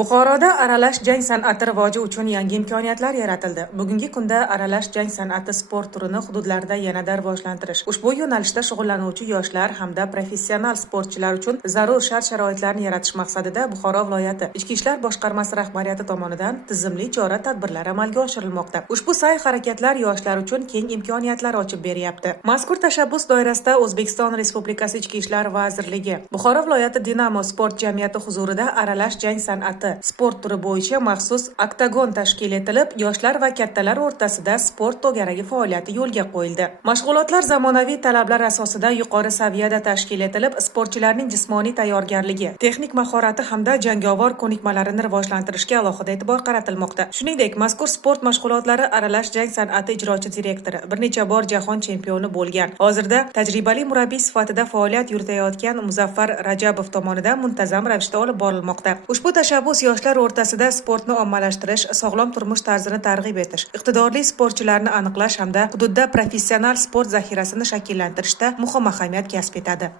Buxoroda aralash jang san'ati rivoji uchun yangi imkoniyatlar yaratildi. Bugungi kunda aralash jang san'ati sport turini hududlarda yanada rivojlantirish, ushbu yo'nalishda shug'ullanuvchi yoshlar hamda professional sportchilar uchun zarur shart-sharoitlarni yaratish maqsadida Buxoro viloyati Ichki ishlar boshqarmasi rahbariyati tomonidan tizimli chora-tadbirlar amalga oshirilmoqda. Ushbu sa'y-harakatlar yoshlar uchun keng imkoniyatlar ochib beryapti. Mazkur tashabbus doirasida O'zbekiston Respublikasi Ichki ishlar vazirligi Buxoro viloyati Dinamo sport jamiyati huzurida aralash jang san'ati sport turi bo'yicha maxsus oktagon tashkil etilib, yoshlar va kattalar o'rtasida sport to'garagi faoliyati yo'lga qo'yildi. Mashg'ulotlar zamonaviy talablar asosida yuqori saviyada tashkil etilib, sportchilarning jismoniy tayyorgarligi, texnik mahorati hamda jangovar ko'nikmalarini rivojlantirishga alohida e'tibor qaratilmoqda. Shuningdek, mazkur sport mashg'ulotlari aralash jang san'ati ijrochi direktori, bir necha bor jahon chempioni bo'lgan, hozirda tajribali murabbiy sifatida faoliyat yuritayotgan Muzaffar Rajabov tomonidan muntazam ravishda olib borilmoqda. Ushbu tashabbus yoshlar o'rtasida sportni ommalashtirish, sog'lom turmush tarzini targ'ib etish, iqtidorli sportchilarni aniqlash hamda hududda professional sport zaxirasini shakllantirishda muhim ahamiyat kasb etadi.